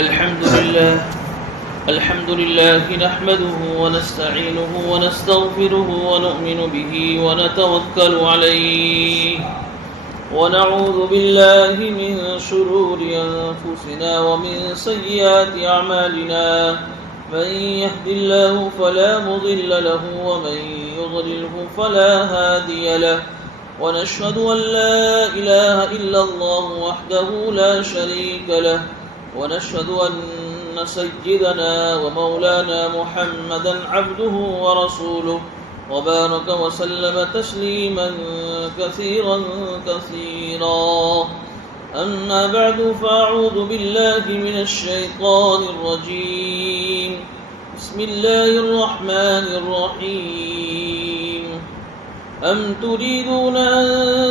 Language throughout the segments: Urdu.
الحمد لله نحمده ونستعينه ونستغفره ونؤمن به ونتوكل عليه ونعوذ بالله من شرور أنفسنا ومن سيئات أعمالنا من يهد الله فلا مضل له ومن يضلله فلا هادي له ونشهد أن لا إله إلا الله وحده لا شريك له ونشهد أن سيدنا ومولانا محمدا عبده ورسوله وبارك وسلم تسليما كثيرا أما بعد فأعوذ بالله من الشيطان الرجيم بسم الله الرحمن الرحيم أم تريدون أن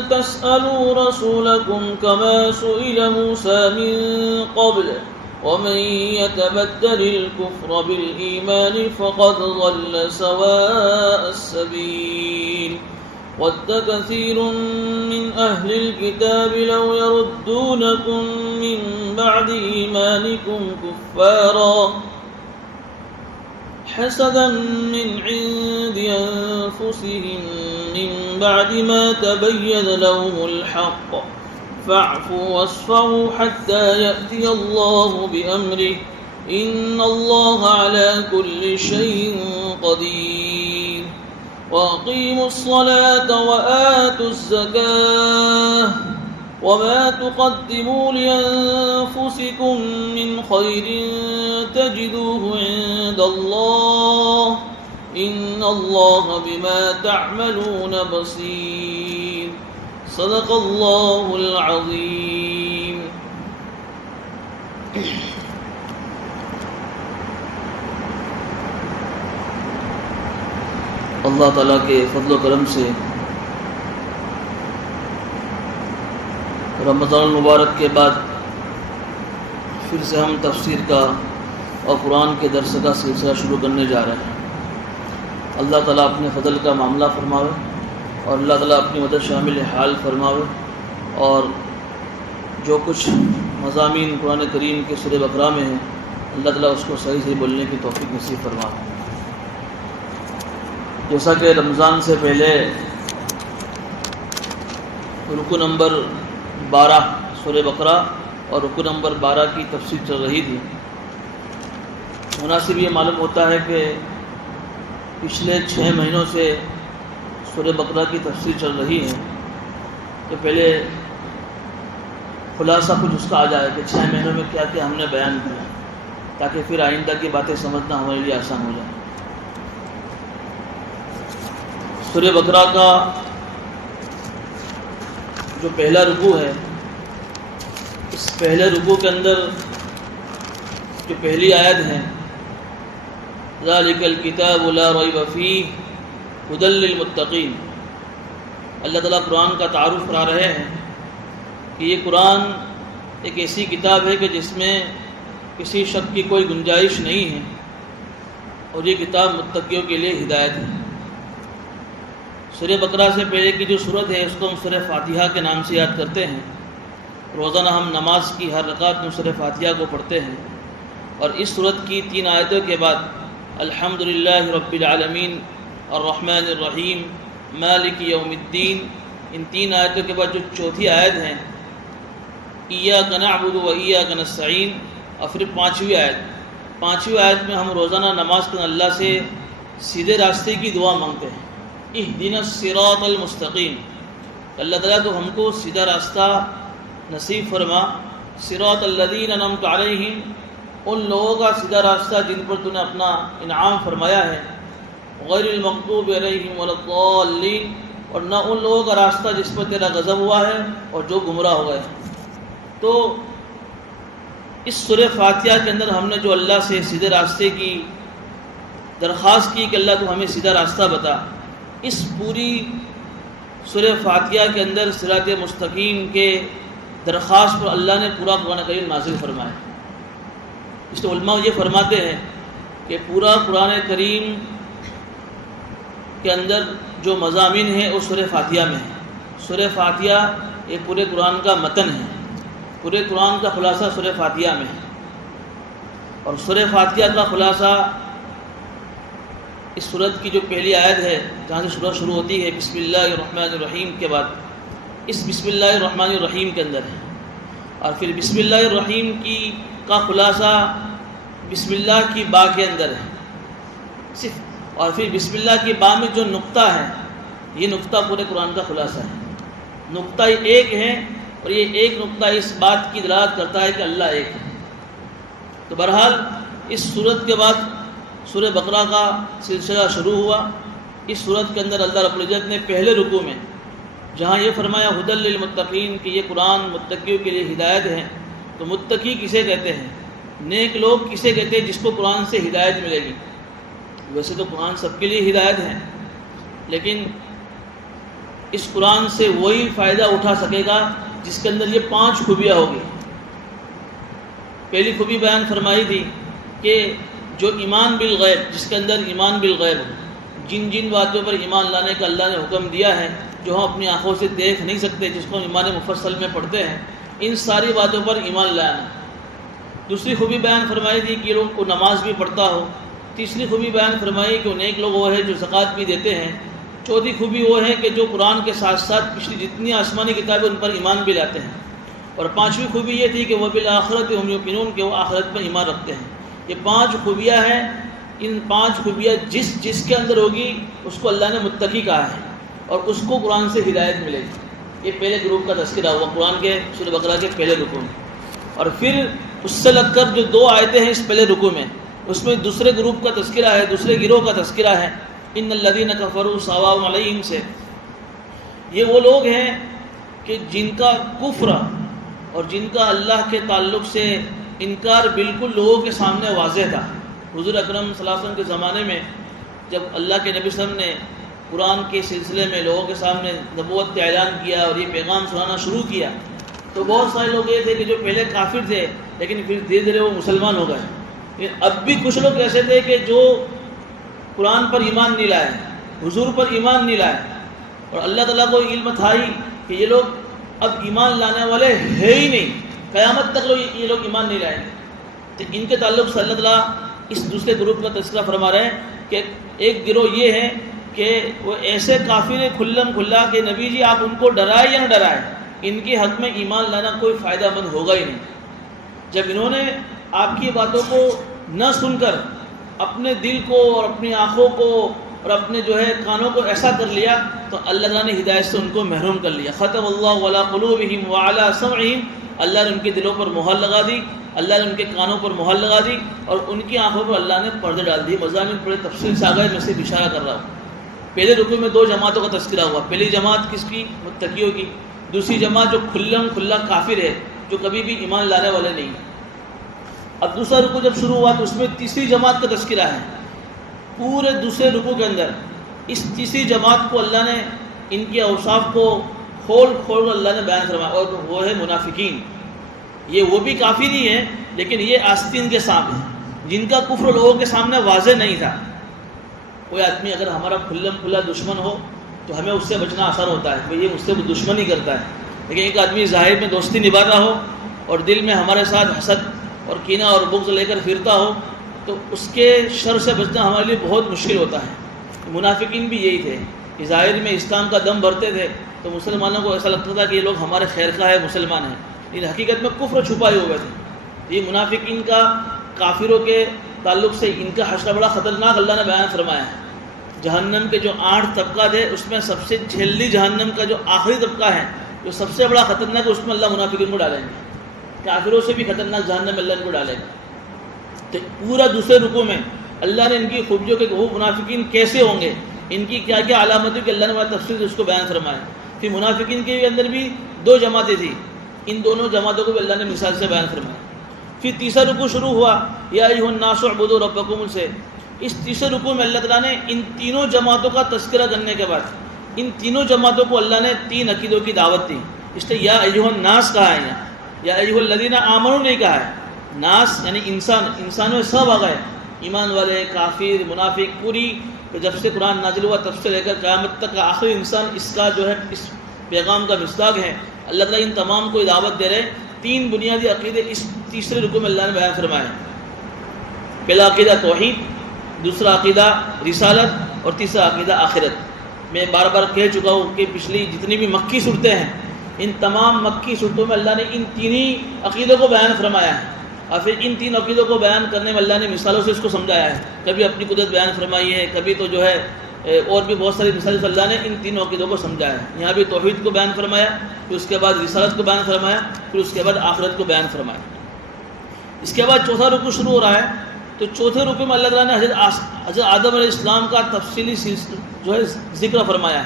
تسألوا رسولكم كما سئل موسى من قبل ومن يتبدل الكفر بالإيمان فقد ضل سواء السبيل ود كثير من أهل الكتاب لو يردونكم من بعد إيمانكم كفارا حسدا من عند أنفسهم من بعد ما تبين لهم الحق فاعفوا واصفحوا حتى يأتي الله بأمره إن الله على كل شيء قدير وأقيموا الصلاة وآتوا الزكاة وما تقدموا لأنفسكم من خير تجدوه عند الله إن الله بما تعملون بصير صدق اللہ العظیم. اللہ تعالیٰ کے فضل و کرم سے رمضان المبارک کے بعد پھر سے ہم تفسیر کا اور قرآن کے درس کا سلسلہ شروع کرنے جا رہے ہیں. اللہ تعالیٰ اپنے فضل کا معاملہ فرماوے اور اللہ تعالیٰ اپنی مدد شامل حال فرماوے اور جو کچھ مضامین قرآن کریم کے سورہ بقرہ میں ہیں اللہ تعالیٰ اس کو صحیح بولنے کی توفیق نصیب فرماوے. جیسا کہ رمضان سے پہلے رکو نمبر 12 سورہ بقرہ اور رکو نمبر 12 کی تفسیر چل رہی تھی، مناسب یہ معلوم ہوتا ہے کہ پچھلے 6 مہینوں سے سورہ بقرہ کی تفسیر چل رہی ہے کہ پہلے خلاصہ کچھ اس کا آ جائے کہ 6 مہینوں میں کیا کیا ہم نے بیان کیا، تاکہ پھر آئندہ کی باتیں سمجھنا ہمارے لیے آسان ہو جائے. سورہ بقرہ کا جو پہلا رکوع ہے، اس پہلے رکوع کے اندر جو پہلی آیت ہے ذالک الکتاب لا ریب فیہ ہدی للمتقین، اللہ تعالیٰ قرآن کا تعارف کرا رہے ہیں کہ یہ قرآن ایک ایسی کتاب ہے کہ جس میں کسی شک کی کوئی گنجائش نہیں ہے اور یہ کتاب متقیوں کے لیے ہدایت ہے. سورہ بقرہ سے پہلے کی جو سورت ہے اس کو ہم سورہ فاتحہ کے نام سے یاد کرتے ہیں. روزانہ ہم نماز کی ہر رکعت میں سورہ فاتحہ کو پڑھتے ہیں اور اس سورت کی 3 آیتوں کے بعد الحمدللہ رب العالمین الرحمن الرحیم مالک یوم الدین، ان 3 آیتوں کے بعد جو چوتھی آیت ہیں ایاک نعبد و ایاک نستعین، اور پھر 5ویں آیت میں ہم روزانہ نماز کے اللہ سے سیدھے راستے کی دعا مانگتے ہیں. اہدنا الصراط المستقیم، اللہ تعالیٰ تو ہم کو سیدھا راستہ نصیب فرما. صراط الذین انعمت علیہم، ان لوگوں کا سیدھا راستہ جن پر تو نے اپنا انعام فرمایا ہے. غیر المغضوب علیہم ولا الضالین، اور نہ ان لوگوں کا راستہ جس پر تیرا غضب ہوا ہے اور جو گمراہ ہو گئے. تو اس سورہ فاتحہ کے اندر ہم نے جو اللہ سے سیدھے راستے کی درخواست کی کہ اللہ تو ہمیں سیدھا راستہ بتا، اس پوری سورہ فاتحہ کے اندر صراط مستقیم کے درخواست پر اللہ نے پورا قرآن کریم نازل فرمایا. اس لیے علماء یہ فرماتے ہیں کہ پورا قرآن کریم کے اندر جو مضامین ہیں وہ سورہ فاتحہ میں ہیں. سورہ فاتحہ یہ پورے قرآن کا متن ہے، پورے قرآن کا خلاصہ سورہ فاتحہ میں ہے. اور سورہ فاتحہ کا خلاصہ اس سورت کی جو پہلی آیت ہے جہاں سے سورت شروع ہوتی ہے بسم اللہ الرحمن الرحیم کے بعد، اس بسم اللہ الرحمن الرحیم کے اندر ہے، اور پھر بسم اللہ الرحیم کا خلاصہ بسم اللہ کی با کے اندر ہے صرف، اور پھر بسم اللہ کی با میں جو نقطہ ہے یہ نقطہ پورے قرآن کا خلاصہ ہے۔ نقطہ ایک ہے اور یہ ایک نقطہ اس بات کی دلالت کرتا ہے کہ اللہ ایک ہے۔ تو بہرحال اس سورت کے بعد سورہ بقرہ کا سلسلہ شروع ہوا۔ اس سورت کے اندر اللہ رب العزت نے پہلے رکوع میں جہاں یہ فرمایا ھدی للمتقین کہ یہ قرآن متقیوں کے لیے ہدایت ہے، تو متقی کسے کہتے ہیں، نیک لوگ کسے کہتے ہیں جس کو قرآن سے ہدایت ملے گی؟ ویسے تو قرآن سب کے لیے ہدایت ہے، لیکن اس قرآن سے وہی فائدہ اٹھا سکے گا جس کے اندر یہ 5 خوبیاں ہوگی۔ پہلی خوبی بیان فرمائی تھی کہ جو ایمان بالغیب، جس کے اندر ایمان بالغیب، جن جن باتوں پر ایمان لانے کا اللہ نے حکم دیا ہے جو ہم اپنی آنکھوں سے دیکھ نہیں سکتے، جس کو ہم ایمان مفصل میں پڑھتے ہیں، ان ساری باتوں پر ایمان لانا۔ دوسری خوبی بیان فرمائی تھی کہ لوگ کو نماز بھی پڑھتا ہو۔ تیسری خوبی بیان فرمائی کہ نیک لوگ وہ ہے جو زکوٰۃ بھی دیتے ہیں۔ چوتھی خوبی وہ ہے کہ جو قرآن کے ساتھ ساتھ پچھلی جتنی آسمانی کتابیں ان پر ایمان بھی لاتے ہیں۔ اور 5ویں خوبی یہ تھی کہ وہ بالآخرت ہم یوقنون کہ وہ آخرت پر ایمان رکھتے ہیں۔ یہ 5 خوبیاں ہیں، ان 5 خوبیاں جس کے اندر ہوگی اس کو اللہ نے متقی کہا ہے اور اس کو قرآن سے ہدایت ملے گی۔ یہ پہلے گروپ کا تذکرہ ہوا قرآن کے سورہ بقرہ کے پہلے رکوع میں، اور پھر اس سے لگ کر جو 2 آیتیں ہیں اس پہلے رکوع میں، اس میں دوسرے گروپ کا تذکرہ ہے، دوسرے گروہ کا تذکرہ ہے۔ ان الذین کفروا سواء علیہم سے، یہ وہ لوگ ہیں کہ جن کا کفر اور جن کا اللہ کے تعلق سے انکار بالکل لوگوں کے سامنے واضح تھا۔ حضور اکرم صلی اللہ علیہ وسلم کے زمانے میں جب اللہ کے نبی صلی اللہ علیہ وسلم نے قرآن کے سلسلے میں لوگوں کے سامنے نبوت کا اعلان کیا اور یہ پیغام سنانا شروع کیا، تو بہت سارے لوگ یہ تھے کہ جو پہلے کافر تھے لیکن پھر دھیرے دھیرے وہ مسلمان ہو گئے۔ لیکن اب بھی کچھ لوگ ایسے تھے کہ جو قرآن پر ایمان نہیں لائے، حضور پر ایمان نہیں لائے، اور اللہ تعالیٰ کو علم تھا ہی کہ یہ لوگ اب ایمان لانے والے ہے ہی نہیں، قیامت تک یہ لوگ ایمان نہیں لائیں گے۔ تو ان کے تعلق سے اللہ تعالیٰ اس دوسرے گروپ کا تذکرہ فرما رہے ہیں کہ ایک گروہ یہ ہے کہ وہ ایسے کافر کھلم کھلا کہ نبی جی آپ ان کو ڈرائے یا نہ ڈرائے، ان کے حق میں ایمان لانا کوئی فائدہ مند ہوگا ہی نہیں۔ جب انہوں نے آپ کی باتوں کو نہ سن کر اپنے دل کو اور اپنی آنکھوں کو اور اپنے کانوں کو ایسا کر لیا تو اللہ تعالیٰ نے ہدایت سے ان کو محروم کر لیا۔ ختم اللہ علی قلوبہم وعلی سمعہم، اللہ نے ان کے دلوں پر مہر لگا دی، اللہ نے ان کے کانوں پر مہر لگا دی، اور ان کی آنکھوں پر اللہ نے پردے ڈال دی۔ مضامین بڑے تفصیل سے آگئے، میں سے اشارہ کر رہا ہوں۔ پہلے رکوع میں 2 جماعتوں کا تذکرہ ہوا۔ پہلی جماعت کس کی؟ متقیوں کی۔ دوسری جماعت جو کھلم کھلا کافر ہے، جو کبھی بھی ایمان لانے والے نہیں۔ اب دوسرا رکوع جب شروع ہوا تو اس میں تیسری جماعت کا تذکرہ ہے۔ پورے دوسرے رکوع کے اندر اس تیسری جماعت کو اللہ نے ان کے اوصاف کو کھول کر اللہ نے بیان فرمایا، اور وہ ہے منافقین۔ یہ وہ بھی کافر ہی ہیں لیکن یہ آستین کے سانپ ہیں جن کا کفر لوگوں کے سامنے واضح نہیں تھا۔ کوئی آدمی اگر ہمارا کھلم کھلا دشمن ہو تو ہمیں اس سے بچنا آسان ہوتا ہے، یہ مجھ سے دشمنی کرتا ہے، لیکن ایک آدمی ظاہر میں دوستی نبھا رہا ہو اور دل میں ہمارے ساتھ حسد اور کینہ اور بغض لے کر پھرتا ہو تو اس کے شر سے بچنا ہمارے لیے بہت مشکل ہوتا ہے۔ منافقین بھی یہی تھے کہ ظاہر میں اسلام کا دم بھرتے تھے تو مسلمانوں کو ایسا لگتا تھا کہ یہ لوگ ہمارے خیر خواہ ہے، مسلمان ہیں، لیکن حقیقت میں کفر چھپائے ہوئے تھے۔ یہ منافقین کا کافروں کے تعلق سے ان کا حشر بڑا خطرناک اللہ نے بیان فرمایا ہے۔ جہنم کے جو 8 طبقہ تھے اس میں سب سے چھیلی جہنم کا جو آخری طبقہ ہے، جو سب سے بڑا خطرناک ہے، اس میں اللہ منافقین کو ڈالیں گے۔ کافروں سے بھی خطرناک جہنم اللہ ان کو ڈالے گا۔ تو پورا دوسرے رکوع میں اللہ نے ان کی خوبیوں کے وہ منافقین کیسے ہوں گے، ان کی کیا کیا علامتیں کہ اللہ نے بڑا تفصیل سے اس کو بیان فرمایا۔ پھر منافقین کے اندر بھی 2 جماعتیں تھیں، ان دونوں جماعتوں کو بھی اللہ نے مثال سے بیان فرمایا۔ پھر تیسرا رکوع شروع ہوا یا ایھا الناس اعبدوا ربکم سے۔ اس تیسرے رکوع میں اللہ تعالیٰ نے ان تینوں جماعتوں کا تذکرہ کرنے کے بعد ان تینوں جماعتوں کو اللہ نے 3 عقیدوں کی دعوت دی، اس لیے یا ایھا الناس کہا ہے، یا ایھا الذین آمنوا نہیں کہا ہے۔ ناس یعنی انسان میں سب آ گئے، ایمان والے، کافر، منافق، پوری جب سے قرآن نازل ہوا تب سے لے کر قیامت تک کا آخری انسان اس کا اس پیغام کا مصداق ہے۔ اللہ تعالیٰ ان تمام کو دعوت دے رہے۔ 3 بنیادی عقیدے اس تیسرے رکوع میں اللہ نے بیان فرمائے۔ پہلا عقیدہ توحید، دوسرا عقیدہ رسالت، اور تیسرا عقیدہ آخرت۔ میں بار بار کہہ چکا ہوں کہ پچھلی جتنی بھی مکی صورتیں ہیں، ان تمام مکی صورتوں میں اللہ نے ان تینی عقیدوں کو بیان فرمایا ہے، اور پھر ان تین عقیدوں کو بیان کرنے میں اللہ نے مثالوں سے اس کو سمجھایا ہے۔ کبھی اپنی قدرت بیان فرمائی ہے، کبھی تو جو ہے اور بھی بہت ساری مثالیں سے اللہ نے ان تینوں عقیدوں کو سمجھایا ہے۔ یہاں بھی توحید کو بیان فرمایا، پھر اس کے بعد رسالت کو بیان فرمایا، پھر اس کے بعد آخرت کو بیان فرمایا۔ اس کے بعد چوتھا رکوع شروع ہو رہا ہے، تو چوتھے رکوع میں اللہ تعالیٰ نے حضرت آدم علیہ السلام کا تفصیلی جو ہے ذکر فرمایا ہے۔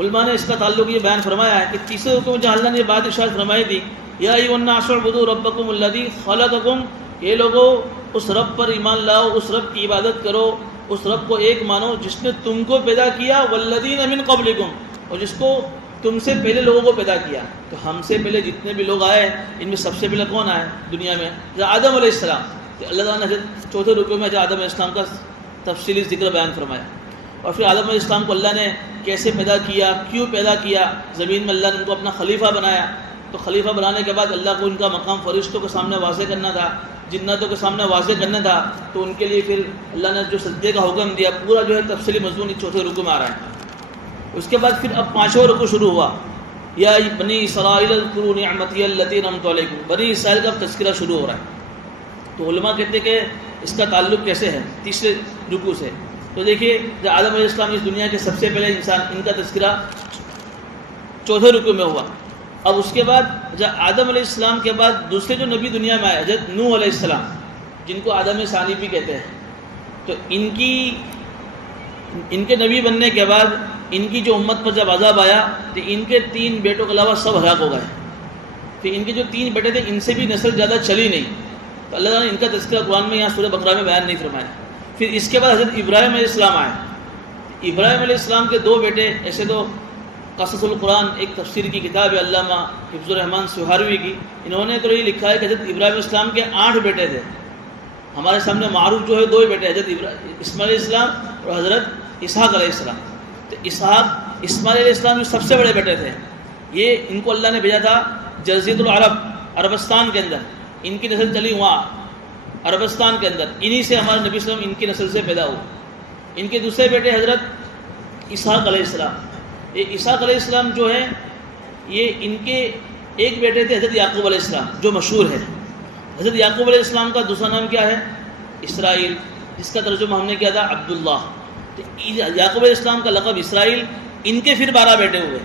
علماء نے اس کا تعلق یہ بیان فرمایا ہے کہ تیسرے رکوع میں جہاں اللہ نے یہ بات ارشاد فرمائی تھی، یا ایھا الناس اعبدوا ربکم الذی خلقکم، یہ لوگوں اس رب پر ایمان لاؤ، اس رب کی عبادت کرو، اس رب کو ایک مانو جس نے تم کو پیدا کیا، والذین من قبلکم، اور جس کو تم سے پہلے لوگوں کو پیدا کیا۔ تو ہم سے پہلے جتنے بھی لوگ آئے ان میں سب سے پہلے کون آئے دنیا میں؟ آدم علیہ السلام۔ تو اللہ تعالیٰ نے چوتھے رکوع میں آدم علیہ السلام کا تفصیلی ذکر بیان فرمایا، اور پھر آدم علیہ السلام کو اللہ نے کیسے پیدا کیا، کیوں پیدا کیا، زمین میں اللہ نے ان کو اپنا خلیفہ بنایا۔ تو خلیفہ بنانے کے بعد اللہ کو ان کا مقام فرشتوں کے سامنے واضح کرنا تھا، جناتوں کے سامنے واضح کرنا تھا، تو ان کے لیے پھر اللہ نے جو سجدے کا حکم دیا، پورا جو ہے تفصیلی مضمون اس چوتھے رکوع میں آ رہا ہے۔ اس کے بعد پھر اب پانچواں رکوع شروع ہوا، یا بنی اسرائیل اذکروا نعمتی التی انعمت علیکم، بنی اسرائیل کا تذکرہ شروع ہو رہا ہے۔ تو علماء کہتے ہیں کہ اس کا تعلق کیسے ہے تیسرے رکوع سے؟ تو دیکھیے، جب آدم علیہ السلام اس دنیا کے سب سے پہلے انسان، ان کا تذکرہ چوتھے رکوع میں ہوا۔ اب اس کے بعد جب آدم علیہ السلام کے بعد دوسرے جو نبی دنیا میں آئے، حضرت نوح علیہ السلام، جن کو آدم ثانی بھی کہتے ہیں، تو ان کے نبی بننے کے بعد ان کی جو امت پر جب عذاب آیا تو ان کے 3 بیٹوں کے علاوہ سب ہلاک ہو گئے۔ پھر ان کے جو 3 بیٹے تھے ان سے بھی نسل زیادہ چلی نہیں، تو اللہ تعالیٰ نے ان کا تذکرہ قرآن میں یہاں سورہ بقرہ میں بیان نہیں فرمایا۔ پھر اس کے بعد حضرت ابراہیم علیہ السلام آئے۔ ابراہیم علیہ السلام کے 2 بیٹے، ایسے تو قصص القرآن ایک تفسیر کی کتاب ہے علامہ حفظ الرحمن سہاروی کی، انہوں نے تو یہ لکھا ہے کہ حضرت ابراہیم علیہ السلام کے 8 بیٹے تھے۔ ہمارے سامنے معروف جو ہے 2 بیٹے، حضرت اسماعیل علیہ السلام اور حضرت اسحاق علیہ السلام۔ تو اسماعیل علیہ السلام جو سب سے بڑے بیٹے تھے، یہ ان کو اللہ نے بھیجا تھا جزیرۃ العرب، عربستان کے اندر، ان کی نسل چلی وہاں عربستان کے اندر، انہی سے ہمارے نبی صلی اللہ علیہ وسلم ان کی نسل سے پیدا ہوئے۔ ان کے دوسرے بیٹے حضرت اسحاق علیہ السلام۔ یہ اسحاق علیہ السلام جو ہے، یہ ان کے ایک بیٹے تھے حضرت یعقوب علیہ السلام، جو مشہور ہے۔ حضرت یعقوب علیہ السلام کا دوسرا نام کیا ہے؟ اسرائیل، جس کا ترجمہ ہم نے کیا تھا عبداللہ۔ تو یعقوب علیہ السلام کا لقب اسرائیل، ان کے پھر 12 بیٹے ہوئے۔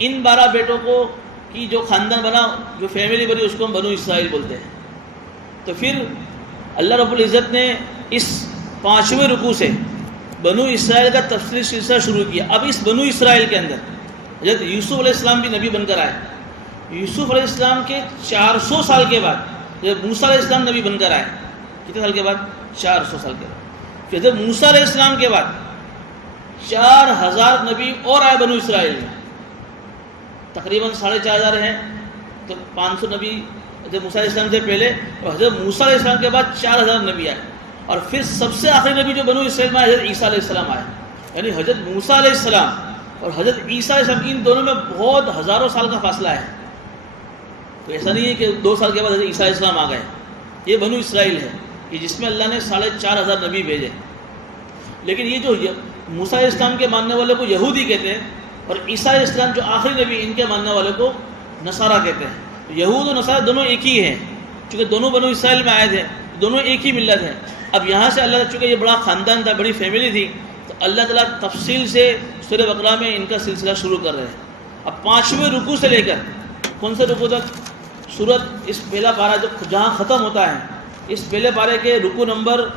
ان 12 بیٹوں کو کی جو خاندان بنا، جو فیملی بنی، اس کو ہم بنو اسرائیل بولتے ہیں۔ تو پھر اللہ رب العزت نے اس 5ویں رکوع سے بنو اسرائیل کا تفصیلی سلسلہ شروع کیا۔ اب اس بنو اسرائیل کے اندر حضرت یوسف علیہ السلام بھی نبی بن کر آئے۔ یوسف علیہ السلام کے 400 سال کے بعد حضرت موسیٰ علیہ السلام نبی بن کر آئے۔ کتنے سال کے بعد؟ 400 سال کے بعد۔ پھر حضرت موسیٰ علیہ السلام کے بعد 4000 نبی اور آئے بنو اسرائیل میں، تقریباً 4500 ہیں، تو 500 نبی حضرت موسیٰ علیہ السلام سے پہلے، اور حضرت موسیٰ علیہ السلام کے بعد 4000 نبی آئے، اور پھر سب سے آخری نبی جو بنو اسرائیل میں آئے حضرت عیسیٰ علیہ السلام آئے۔ یعنی حضرت موسیٰ علیہ السلام اور حضرت عیسیٰ علیہ السلام، ان دونوں میں بہت ہزاروں سال کا فاصلہ ہے۔ تو ایسا نہیں ہے کہ 2 سال کے بعد حضرت عیسیٰ علیہ السلام آ گئے۔ یہ بنو اسرائیل ہے کہ جس میں اللہ نے 4500 نبی بھیجے۔ لیکن یہ جو موسیٰ علیہ السلام کے ماننے والے کو یہودی کہتے ہیں، اور عیسیٰ علیہ السلام جو آخری نبی ان کے ماننے والے کو نصارہ کہتے ہیں۔ یہود و نصارہ دونوں ایک ہی ہیں، چونکہ دونوں بنو اسرائیل میں آئے تھے، دونوں ایک ہی ملت ہیں۔ اب یہاں سے اللہ، چونکہ یہ بڑا خاندان تھا، بڑی فیملی تھی، تو اللہ تعالیٰ تفصیل سے سورہ بقرہ میں ان کا سلسلہ شروع کر رہے ہیں۔ اب 5ویں رکوع سے لے کر کون سے رکوع تک؟ سورت اس پہلا پارہ جو جہاں ختم ہوتا ہے، اس پہلے پارے کے رکوع نمبر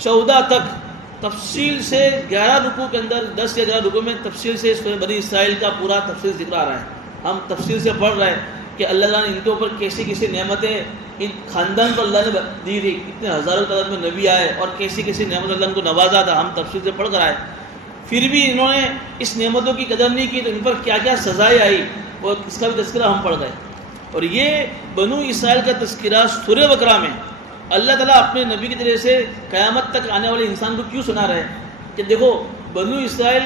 14 تک تفصیل سے 11 رکوع کے اندر، 10 یا 11 رکوع میں تفصیل سے اس بنی اسرائیل کا پورا تفصیل ذکر آ رہا ہے۔ ہم تفصیل سے پڑھ رہے ہیں کہ اللہ تعالیٰ نے ان کے اوپر کیسی کیسی نعمتیں ان خاندان کو اللہ نے دی تھی، اتنے ہزاروں تعداد میں نبی آئے، اور کیسی کیسی نعمت اللہ ان کو نوازا تھا، ہم تفصیل سے پڑھ کر آئے۔ پھر بھی انہوں نے اس نعمتوں کی قدر نہیں کی، تو ان پر کیا کیا سزائیں آئی، وہ اس کا بھی تذکرہ ہم پڑھ گئے۔ اور یہ بنو اسرائیل کا تذکرہ سورہ بقرہ میں اللہ تعالیٰ اپنے نبی کی طرح سے قیامت تک آنے والے انسان کو کیوں سنا رہے ہیں کہ دیکھو، بنو اسرائیل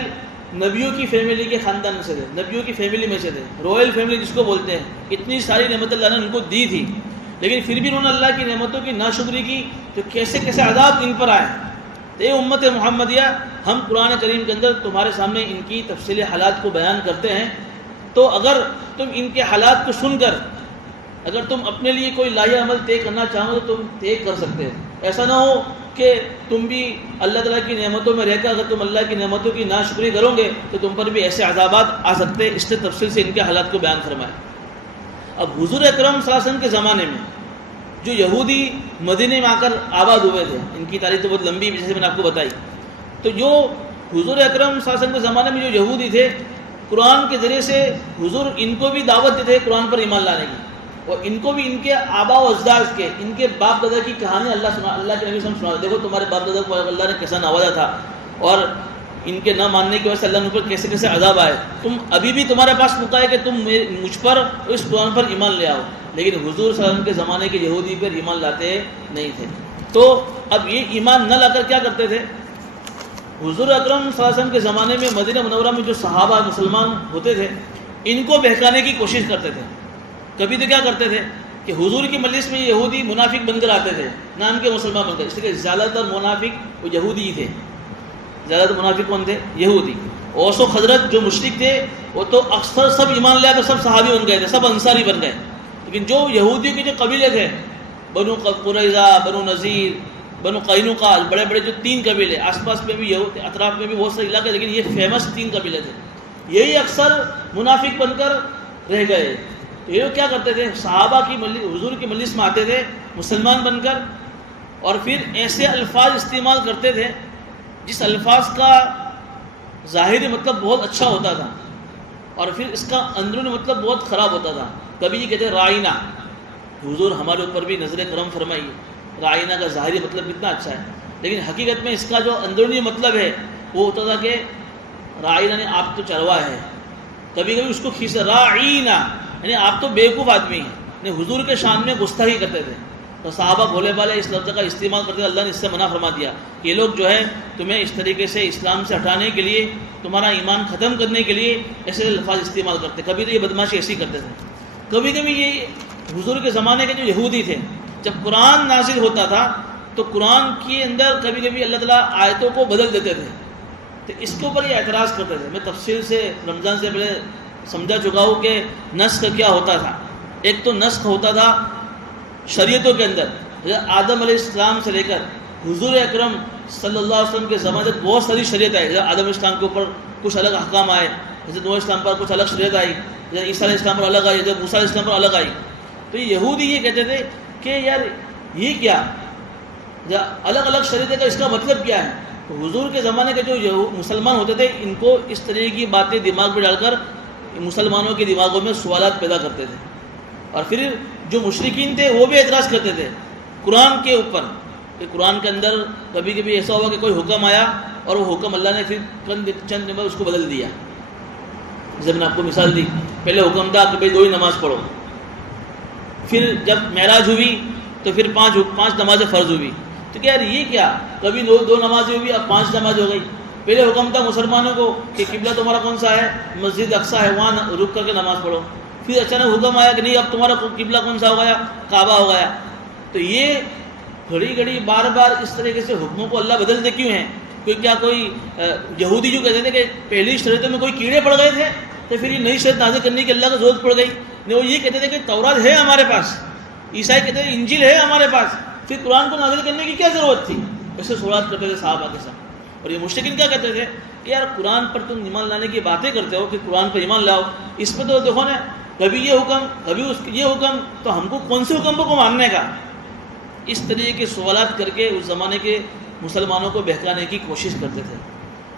نبیوں کی فیملی کے خاندان میں سے تھے، نبیوں کی فیملی میں سے تھے، رویل فیملی جس کو بولتے ہیں، اتنی ساری نعمت اللہ نے ان کو دی تھی، لیکن پھر بھی انہوں نے اللہ کی نعمتوں کی ناشکری کی تو کیسے کیسے عذاب ان پر آئے. تو یہ امت محمدیہ، ہم قرآن کریم کے اندر تمہارے سامنے ان کی تفصیلی حالات کو بیان کرتے ہیں. تو اگر تم ان کے حالات کو سن کر اگر تم اپنے لیے کوئی لاہی عمل طے کرنا چاہو تو تم طے کر سکتے ہو. ایسا نہ ہو کہ تم بھی اللہ تعالیٰ کی نعمتوں میں رہ کر اگر تم اللہ کی نعمتوں کی ناشکری کرو گے تو تم پر بھی ایسے عذابات آ سکتے ہیں. اس نے تفصیل سے ان کے حالات کو بیان فرمایا. اب حضور اکرم صلی اللہ علیہ وسلم کے زمانے میں جو یہودی مدینے میں آ کر آباد ہوئے تھے، ان کی تاریخ تو بہت لمبی ہے جیسے میں نے آپ کو بتائی. تو جو حضور اکرم صلی اللہ علیہ وسلم کے زمانے میں جو یہودی تھے، قرآن کے ذریعے سے حضور ان کو بھی دعوت دیتے قرآن پر ایمان لانے کی، اور ان کو بھی ان کے آبا و اجداد کے، ان کے باپ دادا کی کہانی اللہ کے نبی صلی اللہ علیہ وسلم سنا. دیکھو تمہارے باپ دادا کو اللہ نے کیسا نوازا تھا، اور ان کے نہ ماننے کی وجہ سے اللہ نے ان پر کیسے کیسے عذاب آئے. تم ابھی بھی تمہارے پاس موقع ہے کہ تم مجھ پر اس قرآن پر ایمان لے آؤ. لیکن حضور صلی اللہ علیہ وسلم کے زمانے کے یہودی پر ایمان لاتے نہیں تھے. تو اب یہ ایمان نہ لا کر کیا کرتے تھے؟ حضور اکرم صلی اللہ علیہ وسلم کے زمانے میں مدینہ منورہ میں جو صحابہ مسلمان ہوتے تھے ان کو بہکانے کی کوشش کرتے تھے. کبھی تو کیا کرتے تھے کہ حضور کی مجلس میں یہودی منافق بن کر آتے تھے، نام کے مسلمان بن کر. اس لیے زیادہ تر منافق وہ یہودی ہی تھے، زیادہ تر منافق کون تھے؟ یہودی. اوس و خزرج جو مشرک تھے وہ تو اکثر سب ایمان لے کر سب صحابی بن گئے تھے، سب انصاری بن گئے. لیکن جو یہودیوں کے جو قبیلے تھے، بنو قریظہ، بنو نذیر، بنو قینقاع، بڑے بڑے جو 3 قبیلے، آس پاس میں بھی اطراف میں بھی بہت سے علاقے، لیکن یہ فیمس 3 قبیلے تھے، یہی اکثر منافق بن کر رہ گئے. تو یہ کیا کرتے تھے؟ صحابہ کی مجلس، حضور کی مجلس میں آتے تھے مسلمان بن کر، اور پھر ایسے الفاظ استعمال کرتے تھے جس الفاظ کا ظاہری مطلب بہت اچھا ہوتا تھا اور پھر اس کا اندرونی مطلب بہت خراب ہوتا تھا. کبھی یہ کہتے رائنا، حضور ہمارے اوپر بھی نظر کرم فرمائیے. رائنا کا ظاہری مطلب کتنا اچھا ہے، لیکن حقیقت میں اس کا جو اندرونی مطلب ہے وہ ہوتا تھا کہ رائنا نے آپ تو چروا ہے. کبھی کبھی اس کو کھینچا رائنا یعنی آپ تو بیوقوف آدمی ہیں، یعنی حضور کے شان میں گستاخی کرتے تھے. تو صحابہ بھولے بالے اس لفظ کا استعمال کرتے، اللہ نے اس سے منع فرما دیا کہ یہ لوگ جو ہے تمہیں اس طریقے سے اسلام سے ہٹانے کے لیے، تمہارا ایمان ختم کرنے کے لیے ایسے الفاظ استعمال کرتے. کبھی تو یہ بدماشی ایسی کرتے تھے. کبھی کبھی یہ حضور کے زمانے کے جو یہودی تھے، جب قرآن نازل ہوتا تھا تو قرآن کے اندر کبھی کبھی اللہ تعالیٰ آیتوں کو بدل دیتے تھے. تو اس کے اوپر یہ اعتراض کرتے تھے. میں تفصیل سے رمضان سے پہلے سمجھا چکا ہوں کہ نسخ کیا ہوتا تھا. ایک تو نسخ ہوتا تھا شریعتوں کے اندر، آدم علیہ السلام سے لے کر حضور اکرم صلی اللہ علیہ وسلم کے زمانے تک بہت ساری شریعت آئی. آدم علیہ السلام کے اوپر کچھ الگ احکام آئے، حضرت نوح علیہ السلام پر کچھ الگ شریعت آئی، حضرت عیسیٰ علیہ السلام پر الگ آئی، حضرت موسیٰ علیہ السلام پر الگ آئی. تو یہودی یہ کہتے تھے کہ یار یہ کیا الگ الگ شریعت کا، اس کا مطلب کیا ہے؟ تو حضور کے زمانے کے جو مسلمان ہوتے تھے ان کو اس طرح کی باتیں دماغ میں ڈال کر مسلمانوں کے دماغوں میں سوالات پیدا کرتے تھے. اور پھر جو مشرکین تھے وہ بھی اعتراض کرتے تھے قرآن کے اوپر کہ قرآن کے اندر کبھی کبھی ایسا ہوا کہ کوئی حکم آیا اور وہ حکم اللہ نے پھر چند دن بعد اس کو بدل دیا. جب میں نے آپ کو مثال دی، پہلے حکم تھا کہ بھائی 2 ہی نماز پڑھو، پھر جب معراج ہوئی تو پھر 5 نمازیں فرض ہوئی. تو کہ یار یہ کیا، کبھی 2 نمازیں ہوئی اب 5 نماز ہو گئی. پہلے حکم تھا مسلمانوں کو کہ قبلہ تمہارا کون سا ہے؟ مسجد اقصی ہے، وہاں رک کر کے نماز پڑھو. پھر اچانک حکم آیا کہ نہیں اب تمہارا قبلہ کون سا ہو گیا؟ کعبہ ہو گیا. تو یہ گھڑی گھڑی بار بار اس طریقے سے حکموں کو اللہ بدلتے کیوں ہیں؟ کوئی یہودی جو کہتے تھے کہ پہلی شریعتوں میں کوئی کیڑے پڑ گئے تھے تو پھر یہ نئی شریعت نازل کرنے کی اللہ کو ضرورت پڑ گئی. نہیں، وہ یہ کہتے تھے کہ تورات ہے ہمارے پاس، عیسائی کہتے تھے انجیل ہے ہمارے پاس، پھر قرآن کو نازل کرنے کی کیا ضرورت تھی؟ ایسے سوالات کرتے تھے صحابہ کے ساتھ. اور یہ مشرکین کیا کہتے تھے کہ یار قرآن پر تم ایمان لانے کی باتیں کرتے ہو کہ قرآن پر ایمان لاؤ، اس پہ تو دیکھو نا کبھی یہ حکم کبھی یہ حکم، تو ہم کو کون سے حکم کو ماننے کا؟ اس طریقے کے سوالات کر کے اس زمانے کے مسلمانوں کو بہکانے کی کوشش کرتے تھے.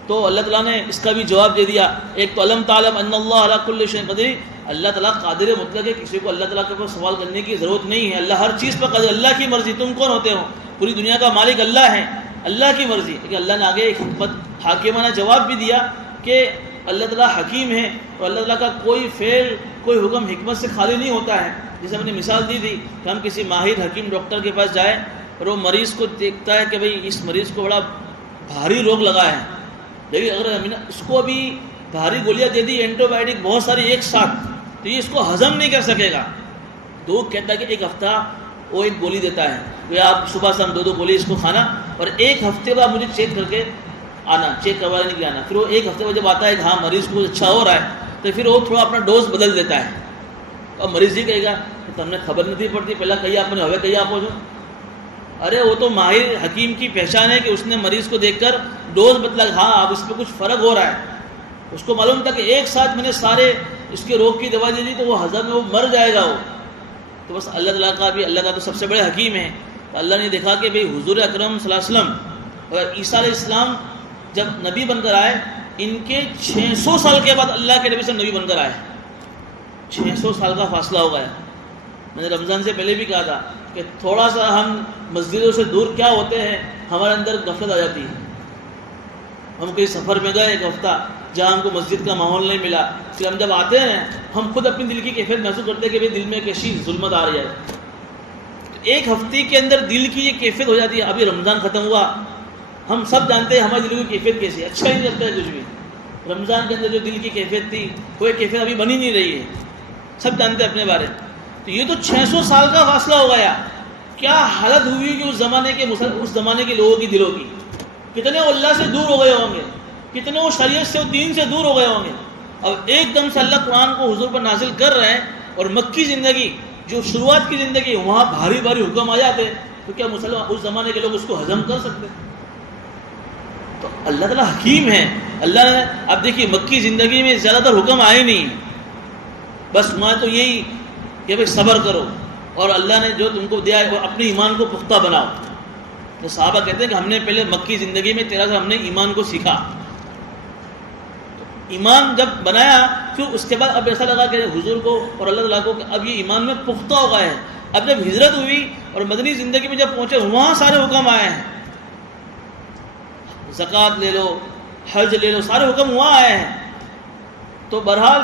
تو اللہ تعالیٰ نے اس کا بھی جواب دے دیا. ایک تو علم تعلم ان اللہ علی کل شیء قدیر، اللہ تعالیٰ قادر مطلق ہے، کسی کو اللہ تعالیٰ کے اوپر سوال کرنے کی ضرورت نہیں ہے. اللہ ہر چیز پر قادر، اللہ کی مرضی. تم کون ہوتے ہو؟ پوری دنیا کا مالک اللہ ہے، اللہ کی مرضی. لیکن اللہ نے آگے ایک حکمت حاکمانہ جواب بھی دیا کہ اللہ تعالیٰ حکیم ہے اور اللہ تعالیٰ کا کوئی فعل کوئی حکم حکمت سے خالی نہیں ہوتا ہے. جیسے ہم نے مثال دی تھی کہ ہم کسی ماہر حکیم ڈاکٹر کے پاس جائیں اور وہ مریض کو دیکھتا ہے کہ بھئی اس مریض کو بڑا بھاری روگ لگا ہے، لیکن اگر ہم نے اس کو ابھی بھاری گولیاں دے دی، اینٹی بایوٹک بہت ساری ایک ساتھ، تو یہ اس کو ہضم نہیں کر سکے گا. تو وہ کہتا ہے کہ 1 ہفتہ وہ ایک گولی دیتا ہے کہ آپ صبح شام 2 گولی اس کو کھانا اور 1 ہفتے بعد مجھے چیک کر کے آنا، چیک کروانے کے لیے آنا۔ پھر وہ 1 ہفتے بعد جب آتا ہے کہ ہاں مریض کو اچھا ہو رہا ہے تو پھر وہ تھوڑا اپنا ڈوز بدل دیتا ہے۔ اب مریض ہی کہے گا تو ہم نے خبر نہیں پڑتی، پہلا کہیے آپ نے ہوئے کہیے آپ ہو جو۔ ارے وہ تو ماہر حکیم کی پہچان ہے کہ اس نے مریض کو دیکھ کر ڈوز بدلا، ہاں اب اس پہ کچھ فرق ہو رہا ہے۔ اس کو معلوم تھا کہ ایک ساتھ میں نے سارے اس کے روگ کی دوا دے دی تو وہ ہضم میں وہ مر جائے گا وہ۔ تو بس اللہ تعالیٰ کا بھی، اللہ تعالیٰ تو سب سے بڑے حکیم ہے، تو اللہ نے دیکھا کہ بھئی حضور اکرم صلی اللہ علیہ وسلم اور عیسیٰ علیہ السلام جب نبی بن کر آئے، ان کے 600 سال کے بعد اللہ کے نبی سے نبی بن کر آئے۔ 600 سال کا فاصلہ ہو گیا۔ میں نے رمضان سے پہلے بھی کہا تھا کہ تھوڑا سا ہم مسجدوں سے دور کیا ہوتے ہیں، ہمارے اندر غفلت آ جاتی ہے۔ ہم کہیں سفر میں گئے 1 ہفتہ جہاں ہم کو مسجد کا ماحول نہیں ملا، پھر ہم جب آتے ہیں ہم خود اپنی دل کی کیفیت محسوس کرتے ہیں کہ دل میں کیسی ظلمت آ رہی ہے۔ 1 ہفتے کے اندر دل کی یہ کیفیت ہو جاتی ہے۔ ابھی رمضان ختم ہوا، ہم سب جانتے ہیں ہمارے دل کی کیفیت کیسی ہے، اچھا ہی نہیں لگتا ہے کچھ بھی۔ رمضان کے اندر جو دل کی کیفیت تھی کوئی کیفیت ابھی بنی نہیں رہی ہے، سب جانتے ہیں اپنے بارے۔ تو یہ تو 600 سال کا فاصلہ ہو گیا، کیا حالت ہوئی کہ اس زمانے کے لوگوں کی دلوں کی، کتنے وہ اللہ سے دور ہو گئے ہوں گے، کتنے وہ شریعت سے اور دین سے دور ہو گئے ہوں گے۔ اب ایک دم سے اللہ قرآن کو حضور پر نازل کر رہے ہیں، اور مکی زندگی جو شروعات کی زندگی وہاں بھاری بھاری حکم آ جاتے، تو کیا مسلمان اس زمانے کے لوگ اس کو ہضم کر سکتے؟ تو اللہ تعالیٰ حکیم ہے۔ اللہ نے اب دیکھیے مکی زندگی میں زیادہ تر حکم آئے نہیں، بس وہاں تو یہی کہ بھائی صبر کرو، اور اللہ نے جو تم کو دیا ہے وہ اپنے ایمان کو پختہ بناؤ۔ تو صحابہ کہتے ہیں کہ ہم نے پہلے مکی زندگی میں 13 سے ہم نے ایمان کو سیکھا، ایمان جب بنایا پھر اس کے بعد اب ایسا لگا کہ حضور کو اور اللہ تعالیٰ کو کہ اب یہ ایمان میں پختہ ہو گئے ہیں۔ اب جب ہجرت ہوئی اور مدنی زندگی میں جب پہنچے وہاں سارے حکم آئے ہیں، زکوٰۃ لے لو، حج لے لو، سارے حکم وہاں آئے ہیں۔ تو بہرحال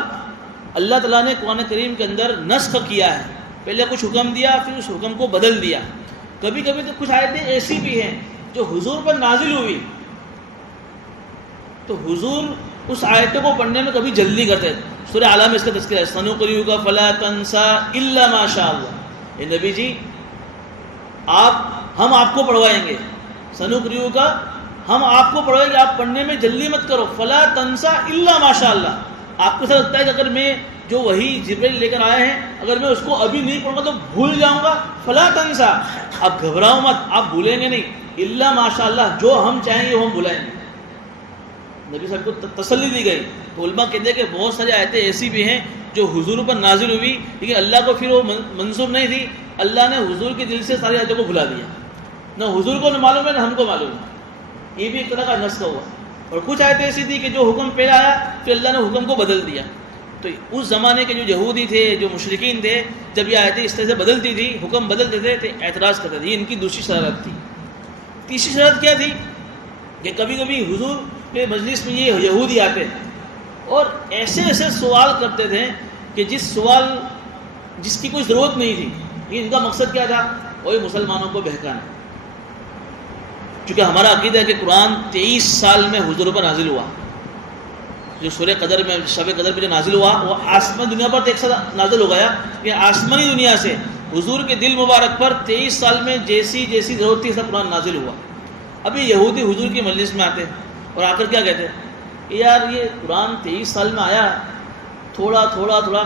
اللہ تعالیٰ نے قرآن کریم کے اندر نسخ کیا ہے، پہلے کچھ حکم دیا پھر اس حکم کو بدل دیا۔ کبھی کبھی تو کچھ آیتیں ایسی بھی ہیں جو حضور پر نازل ہوئی تو حضور اس آیتوں کو پڑھنے میں کبھی جلدی کرتے تھے۔ سورہ اعلیٰ میں اس کا تذکرہ ہے، سنقرئک فلا تنسى الا ما شاء اللہ۔ اے نبی جی ہم آپ کو پڑھوائیں گے، سنقرئک ہم آپ کو پڑھوائیں گے، آپ پڑھنے میں جلدی مت کرو، فلا تنسى الا ما شاء اللہ۔ آپ کو ایسا لگتا ہے کہ اگر میں جو وہی جبریل لے کر آئے ہیں اگر میں اس کو ابھی نہیں پڑھوں گا تو بھول جاؤں گا، فلا تنسى، آپ گھبراؤ مت، آپ بھولیں گے نہیں، الا ما شاء اللہ، جو ہم چاہیں گے وہ ہم بھلائیں گے۔ نبی صاحب کو تسلی دی گئی۔ تو علماء کہتے ہیں کہ بہت ساری آیتیں ایسی بھی ہیں جو حضور پر نازل ہوئی لیکن اللہ کو پھر وہ منظور نہیں تھی، اللہ نے حضور کے دل سے ساری آیتوں کو بھلا دیا، نہ حضور کو نہ معلوم ہے نہ ہم کو معلوم ہے۔ یہ بھی ایک طرح کا نسخہ ہوا۔ اور کچھ آیتیں ایسی تھی کہ جو حکم پہلے آیا پھر اللہ نے حکم کو بدل دیا۔ تو اس زمانے کے جو یہودی تھے، جو مشرکین تھے، جب یہ آیتیں اس طرح سے بدلتی تھی، حکم بدلتے تھے تو اعتراض کرتے تھے۔ ان کی دوسری شرارت تھی۔ تیسری شرارت کیا تھی کہ کبھی کبھی حضور کے مجلس میں یہ یہودی آتے اور ایسے ایسے سوال کرتے تھے کہ جس کی کوئی ضرورت نہیں تھی۔ ان کا مقصد کیا تھا؟ وہی مسلمانوں کو بہکانا۔ چونکہ ہمارا عقیدہ ہے کہ قرآن 23 سال میں حضور پر نازل ہوا۔ جو سورہ قدر میں، شب قدر میں جو نازل ہوا وہ آسمان دنیا پر ایک ساتھ نازل ہو گیا، کہ آسمانی دنیا سے حضور کے دل مبارک پر 23 سال میں جیسی ضرورت تھی ایسا قرآن نازل ہوا۔ ابھی یہودی حضور کی مجلس میں آتے اور آ کر کیا کہتے کہ یار یہ قرآن 23 سال میں آیا، تھوڑا تھوڑا تھوڑا،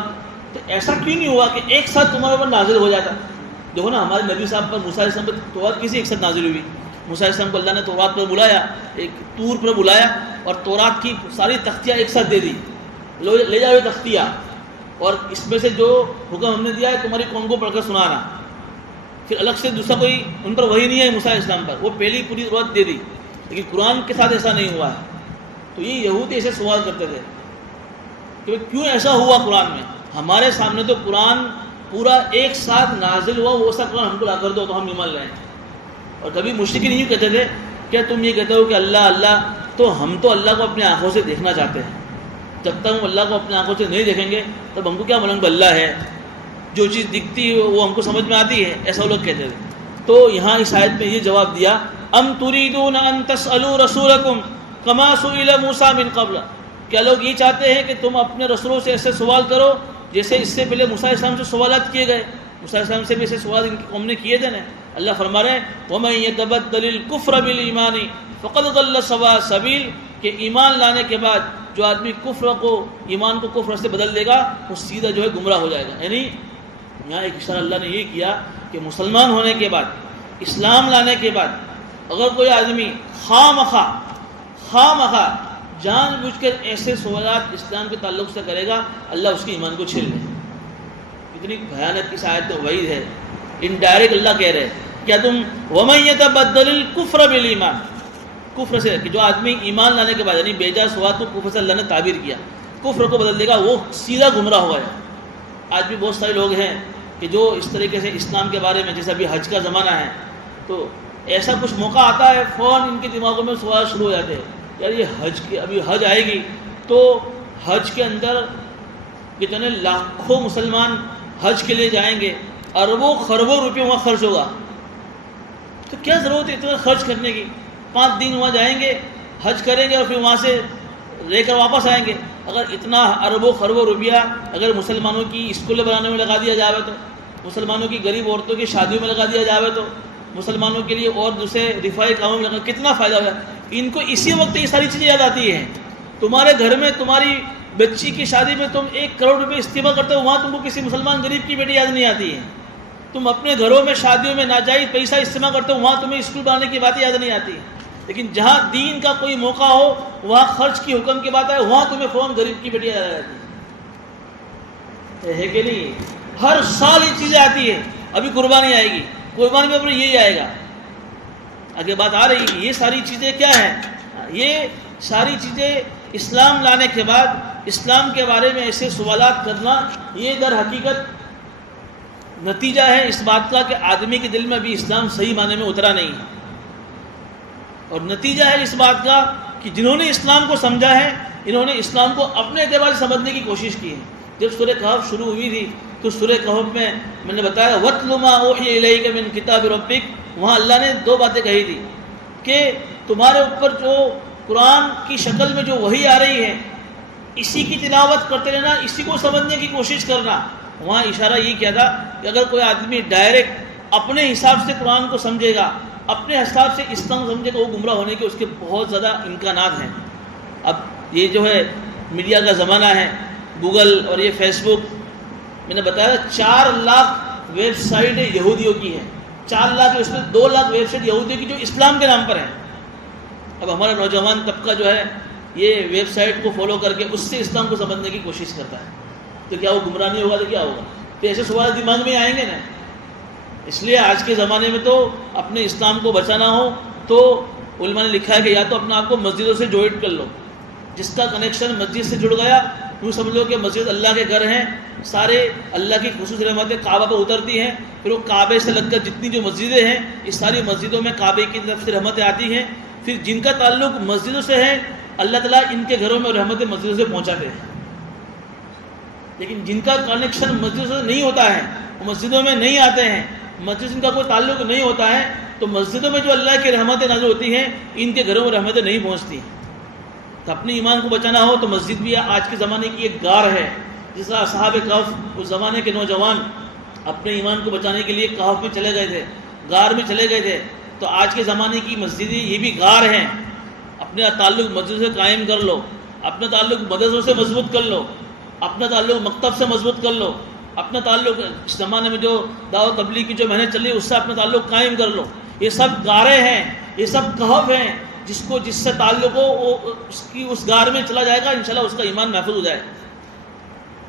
تو ایسا کیوں نہیں ہوا کہ ایک ساتھ تمہارے اوپر نازل ہو جاتا؟ دیکھو نا ہمارے نبی صاحب پر، موسیٰ علیہ السلام پر تورات کسی ایک ساتھ نازل ہوئی۔ موسیٰ علیہ السلام کو اللہ نے تورات پر بلایا، ایک طور پر بلایا اور تورات کی ساری تختیاں ایک ساتھ دے دی، لے جاؤ یہ تختیاں، اور اس میں سے جو حکم ہم نے دیا ہے تمہاری قوم کو پڑھ کر سنانا۔ پھر الگ سے دوسرا کوئی ان پر وحی نہیں ہے موسیٰ علیہ السلام پر، وہ پہلی پوری تورات دے دی، لیکن قرآن کے ساتھ ایسا نہیں ہوا ہے۔ تو یہ یہودی ایسے سوال کرتے تھے کہ کیوں ایسا ہوا قرآن میں؟ ہمارے سامنے تو قرآن پورا ایک ساتھ نازل ہوا، وہ سا قرآن ہم کو لا کر دو تو ہم ایمان لائیں۔ اور کبھی مشرکین یوں کہتے تھے، کیا تم یہ کہتے ہو کہ اللہ اللہ، تو ہم تو اللہ کو اپنی آنکھوں سے دیکھنا چاہتے ہیں، جب تک ہم اللہ کو اپنی آنکھوں سے نہیں دیکھیں گے تب ہم کو کیا معلوم کہ اللہ ہے، جو چیز دکھتی ہے وہ ہم کو سمجھ میں آتی ہے، ایسا وہ لوگ کہتے تھے۔ تو یہاں اس آیت میں یہ جواب دیا، ام تريدون ان تسألوا رسولکم کما سئل موسیٰ من قبل، کیا لوگ یہ چاہتے ہیں کہ تم اپنے رسولوں سے ایسے سوال کرو جیسے اس سے پہلے موسیٰ علیہ السلام سے سوالات کیے گئے؟ موسیٰ علیہ السلام سے بھی ایسے سوال ان کی قوم نے کیے تھے نا. اللہ فرما رہے ہیں وَمَن يَتَبَدَّلِ الْكُفْرَ بِالْإِيمَانِ فَقَدْ ضَلَّ سَوَاءَ السَّبِيلِ کہ ایمان لانے کے بعد جو آدمی ایمان کو کفر سے بدل دے گا وہ سیدھا جو ہے گمراہ ہو جائے گا. یعنی یہاں ایک اشارہ اللہ نے یہ کیا کہ مسلمان ہونے کے بعد، اسلام لانے کے بعد اگر کوئی آدمی خواہ جان بوجھ کر ایسے سوالات اسلام کے تعلق سے کرے گا، اللہ اس کے ایمان کو چھیل لے. اتنی بھیانک اس آیت وعید ہے. انڈائریکٹ اللہ کہہ رہے ہیں کیا تم وَمَن يَتَبَدَّلِ الْكُفْرَ بِالْإِيمَانِ، کفر سے کہ جو آدمی ایمان لانے کے بعد یعنی بیجا سوال تو کفر سے اللہ نے تعبیر کیا، کفر کو بدل دے گا وہ سیدھا گمراہ ہوا ہے. آج بھی بہت سارے لوگ ہیں کہ جو اس طریقے سے اسلام کے بارے میں، جیسے ابھی حج کا زمانہ ہے تو ایسا کچھ موقع آتا ہے فوراً ان کے دماغوں میں سوال شروع ہو جاتے ہیں یار یہ ابھی حج آئے گی تو حج کے اندر کتنے لاکھوں مسلمان حج کے لیے جائیں گے، اربوں خربوں روپے وہاں خرچ ہوگا، تو کیا ضرورت ہے اتنا خرچ کرنے کی؟ 5 دن وہاں جائیں گے، حج کریں گے اور پھر وہاں سے لے کر واپس آئیں گے. اگر اتنا اربوں خربوں روپیہ اگر مسلمانوں کی اسکولیں بنانے میں لگا دیا جاوے تو، مسلمانوں کی غریب عورتوں کی شادیوں میں لگا دیا جاوے تو، مسلمانوں کے لیے اور دوسرے رفاہی کاموں میں لگا، کتنا فائدہ ہوگا. ان کو اسی وقت یہ ساری چیزیں یاد آتی ہیں. تمہارے گھر میں تمہاری بچی کی شادی میں تم 1 کروڑ روپے استعمال کرتے ہو، وہاں تم کو کسی مسلمان غریب کی بیٹی یاد نہیں آتی ہے. تم اپنے گھروں میں شادیوں میں ناجائز پیسہ استعمال کرتے ہو، وہاں تمہیں اسکول بنانے کی باتیں یاد نہیں آتی. لیکن جہاں دین کا کوئی موقع ہو، وہاں خرچ کی حکم کی بات ہے، وہاں تمہیں فوراً غریب کی بیٹی یاد آتی ہے کہ نہیں؟ ہر سال یہ چیزیں آتی ہیں. ابھی قربانی آئے گی، قربانی میں اپنے یہی آئے گا. آگے بات آ رہی ہے یہ ساری چیزیں کیا ہیں؟ یہ ساری چیزیں اسلام لانے کے بعد اسلام کے بارے میں ایسے سوالات کرنا، یہ در حقیقت نتیجہ ہے اس بات کا کہ آدمی کے دل میں ابھی اسلام صحیح معنی میں اترا نہیں ہے. اور نتیجہ ہے اس بات کا کہ جنہوں نے اسلام کو سمجھا ہے انہوں نے اسلام کو اپنے اعتبار سے سمجھنے کی کوشش کی ہے. جب سورہ کہف شروع ہوئی تھی تو سورہ کہف میں نے بتایا وَاتْلُ مَا أُوحِيَ إِلَيْكَ مِنْ كِتَابِ رَبِّكَ، وہاں اللہ نے 2 باتیں کہی تھی کہ تمہارے اوپر جو قرآن کی شکل میں جو وحی آ رہی ہے اسی کی تلاوت کرتے رہنا، اسی کو سمجھنے کی کوشش کرنا. وہاں اشارہ یہ کیا تھا کہ اگر کوئی آدمی ڈائریکٹ اپنے حساب سے قرآن کو سمجھے گا، اپنے حساب سے اسلام سمجھے گا، وہ گمراہ ہونے کے اس کے بہت زیادہ امکانات ہیں. اب یہ جو ہے میڈیا کا زمانہ ہے، گوگل اور یہ فیس بک، میں نے بتایا 4 لاکھ ویب سائٹ یہودیوں کی ہیں. 4 لاکھ، اس میں 2 لاکھ ویب سائٹ یہودیوں کی جو اسلام کے نام پر ہیں. اب ہمارا نوجوان طبقہ جو ہے یہ ویب سائٹ کو فالو کر کے اس سے اسلام کو سمجھنے کی کوشش کرتا ہے، تو کیا وہ گمراہ نہیں ہوگا؟ تو کیا ہوگا؟ تو ایسے سوال دماغ میں آئیں گے نا. اس لیے آج کے زمانے میں تو اپنے اسلام کو بچانا ہو تو علماء نے لکھا ہے کہ یا تو اپنا آپ کو مسجدوں سے جوائنٹ کر لو. جس کا کنیکشن مسجد سے جڑ گیا یوں سمجھ لو کہ مسجد اللہ کے گھر ہیں، سارے اللہ کی خصوصی رحمتیں کعبہ پہ اترتی ہیں. پھر وہ کعبے سے لگ کر جتنی جو مسجدیں ہیں اس ساری مسجدوں میں کعبے کی طرف سے رحمتیں آتی ہیں. پھر جن کا تعلق مسجدوں سے ہے اللہ تعالیٰ ان کے گھروں میں رحمتیں مسجدوں سے پہنچاتے ہیں. لیکن جن کا کنیکشن مسجدوں سے نہیں ہوتا ہے، وہ مسجدوں میں نہیں آتے ہیں، مسجد ان کا کوئی تعلق نہیں ہوتا ہے، تو مسجدوں میں جو اللہ کی رحمتیں نازل ہوتی ہیں ان کے گھروں میں رحمتیں نہیں پہنچتی. تو اپنے ایمان کو بچانا ہو تو مسجد بھی آج کے زمانے کی ایک غار ہے. جس طرح اصحاب کہف اس زمانے کے نوجوان اپنے ایمان کو بچانے کے لیے کہف میں چلے گئے تھے، غار میں چلے گئے تھے، تو آج کے زمانے کی مسجدیں یہ بھی غار ہیں. اپنا تعلق مسجد سے قائم کر لو، اپنا تعلق مدرسوں سے مضبوط کر لو، اپنا تعلق مکتب سے مضبوط کر لو، اپنا تعلق اس زمانے میں جو دعوت تبلیغ کی جو محنت چل رہی ہے اس سے اپنا تعلق قائم کر لو. یہ سب غاریں ہیں، یہ سب کہف ہیں. جس سے تعلق ہو وہ اس غار میں چلا جائے گا، انشاءاللہ اس کا ایمان محفوظ ہو جائے.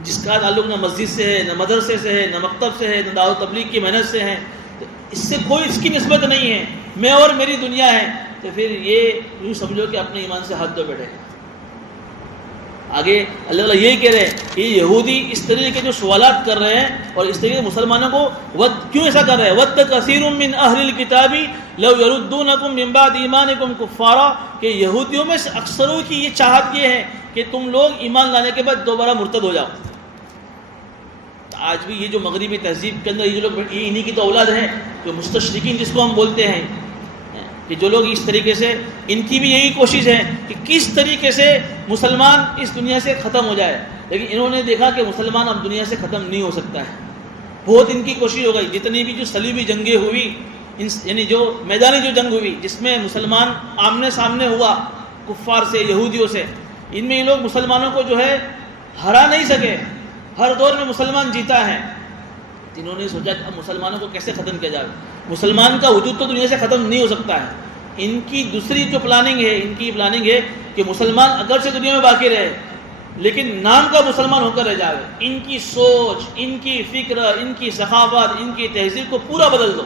جس کا تعلق نہ مسجد سے ہے، نہ مدرسے سے ہے، نہ مکتب سے ہے، نہ دعوت تبلیغ کی محنت سے ہے، تو اس سے کوئی اس کی نسبت نہیں ہے، میں اور میری دنیا ہے. تو پھر یہ یوں سمجھو کہ اپنے ایمان سے ہاتھ دھو بیٹھے. آگے اللہ تعالیٰ یہی کہہ رہے ہیں کہ یہودی اس طریقے کے جو سوالات کر رہے ہیں اور اس طریقے مسلمانوں کو کیوں ایسا کر رہے ہیں؟ وَدَّ كَثِيرٌ مِّنْ أَهْلِ الْكِتَابِ لَوْ يَرُدُّونَكُم مِّن بَعْدِ إِيمَانِكُمْ كُفَّارًا کہ یہودیوں میں سے اکثروں کی یہ چاہت یہ ہے کہ تم لوگ ایمان لانے کے بعد دوبارہ مرتد ہو جاؤ. آج بھی یہ جو مغربی تہذیب کے اندر یہ جو لوگ یہ انہی کی تو اولاد ہیں، جو مستشرقین جس کو ہم بولتے ہیں، کہ جو لوگ اس طریقے سے ان کی بھی یہی کوشش ہے کہ کس طریقے سے مسلمان اس دنیا سے ختم ہو جائے. لیکن انہوں نے دیکھا کہ مسلمان اب دنیا سے ختم نہیں ہو سکتا ہے. بہت ان کی کوشش ہو گئی. جتنی بھی جو صلیبی جنگیں ہوئی, یعنی جو میدانی جو جنگ ہوئی جس میں مسلمان آمنے سامنے ہوا کفار سے, یہودیوں سے, ان میں یہ لوگ مسلمانوں کو جو ہے ہرا نہیں سکے. ہر دور میں مسلمان جیتا ہے. انہوں نے سوچا کہ اب مسلمانوں کو کیسے ختم کیا جائے. مسلمان کا وجود تو دنیا سے ختم نہیں ہو سکتا ہے. ان کی دوسری جو پلاننگ ہے کہ مسلمان اگرچہ دنیا میں باقی رہے لیکن نام کا مسلمان ہو کر رہ جائے. ان کی سوچ, ان کی فکر, ان کی ثقافت, ان کی تہذیب کو پورا بدل دو.